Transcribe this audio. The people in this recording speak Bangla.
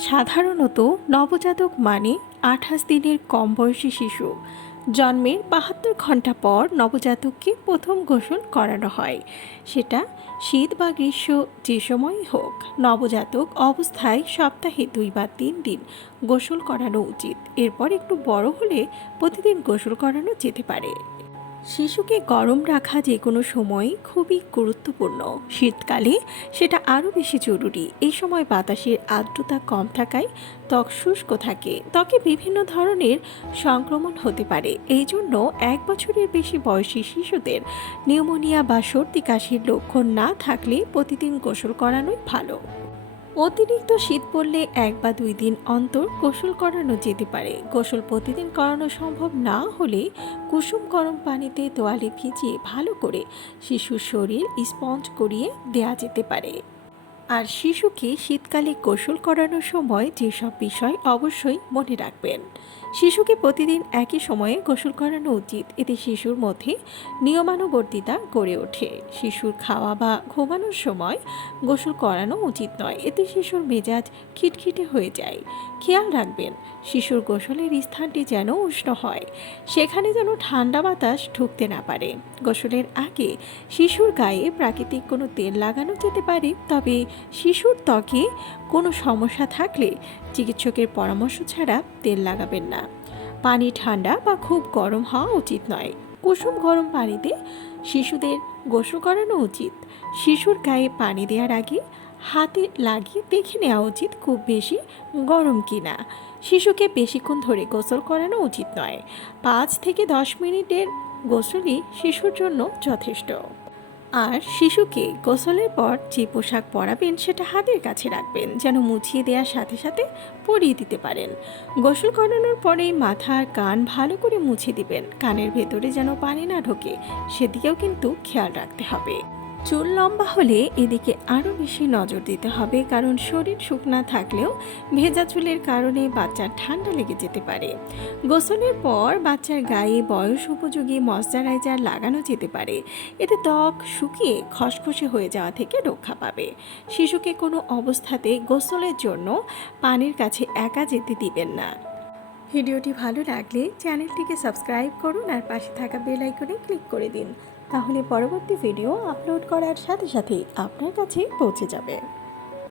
সাধারণত নবজাতক মানে আঠাশ দিনের কম বয়সী শিশু। জন্মের বাহাত্তর ঘণ্টা পর নবজাতককে প্রথম গোসল করানো হয়। সেটা শীত বা গ্রীষ্ম যে সময়ই হোক, নবজাতক অবস্থায় সপ্তাহে দুই বা তিন দিন গোসল করানো উচিত। এরপর একটু বড় হলে প্রতিদিন গোসল করানো যেতে পারে। শিশুকে গরম রাখা যে কোনো সময় খুবই গুরুত্বপূর্ণ। শীতকালে সেটা আরও বেশি জরুরি। এই সময় বাতাসের আর্দ্রতা কম থাকায় ত্বক শুষ্ক থাকে। ত্বকে বিভিন্ন ধরনের সংক্রমণ হতে পারে। এই জন্য এক বছরের বেশি বয়সী শিশুদের নিউমোনিয়া বা সর্দি কাশির লক্ষণ না থাকলে প্রতিদিন গোসল করানোই ভালো। অতিরিক্ত শীত পড়লে এক বা দুই দিন অন্তর গোসল করানো যেতে পারে। গোসল প্রতিদিন করানো সম্ভব না হলে কুসুম গরম পানিতে তোয়ালে ভিজিয়ে ভালো করে শিশুর শরীর স্পঞ্জ করিয়ে দেয়া যেতে পারে। আর শিশুকে শীতকালে গোসল করানোর সময় যেসব বিষয় অবশ্যই মনে রাখবেন। শিশুকে প্রতিদিন একই সময়ে গোসল করানো উচিত। এতে শিশুর মধ্যে নিয়মানুবর্তিতা গড়ে ওঠে। শিশুর খাওয়া বা ঘুমানোর সময় গোসল করানো উচিত নয়। এতে শিশুর মেজাজ খিটখিটে হয়ে যায়। খেয়াল রাখবেন শিশুর গোসলের স্থানটি যেন উষ্ণ হয়, সেখানে যেন ঠান্ডা বাতাস ঢুকতে না পারে। গোসলের আগে শিশুর গায়ে প্রাকৃতিক কোনো তেল লাগানো যেতে পারে, তবে শিশুর ত্বকে কোনো সমস্যা থাকলে চিকিৎসকের পরামর্শ ছাড়া তেল লাগাবেন না। পানি ঠান্ডা বা খুব গরম হওয়া উচিত নয়। কুসুম গরম পানিতে শিশুদের গোসল করানো উচিত। শিশুর গায়ে পানি দেওয়ার আগে হাতে লাগিয়ে দেখে নেওয়া উচিত খুব বেশি গরম কিনা। শিশুকে বেশিক্ষণ ধরে গোসল করানো উচিত নয়। পাঁচ থেকে দশ মিনিটের গোসলই শিশুর জন্য যথেষ্ট। আর শিশুকে গোসলের পর যে পোশাক পরাবেন সেটা হাতের কাছে রাখবেন, যেন মুছিয়ে দেওয়ার সাথে সাথে পরিয়ে দিতে পারেন। গোসল করানোর পরেই মাথা আর কান ভালো করে মুছে দিবেন। কানের ভেতরে যেন পানি না ঢোকে, সেদিকেও কিন্তু খেয়াল রাখতে হবে। চুল লম্বা হলে এদিকে আরও বেশি নজর দিতে হবে, কারণ শরীর শুকনা থাকলেও ভেজা চুলের কারণে বাচ্চার ঠান্ডা লেগে যেতে পারে। গোসলের পর বাচ্চার গায়ে বয়স উপযোগী ময়শ্চারাইজার লাগানো যেতে পারে। এতে ত্বক শুকিয়ে খসখসে হয়ে যাওয়া থেকে রক্ষা পাবে। শিশুকে কোনো অবস্থাতে গোসলের জন্য পানির কাছে একা যেতে দিবেন না। ভিডিওটি ভালো লাগলে চ্যানেলটিকে সাবস্ক্রাইব করুন আর পাশে থাকা বেল আইকনে ক্লিক করে দিন। তাহলে পরবর্তী ভিডিও আপলোড করার সাথে সাথে আপনার কাছে পৌঁছে যাবে।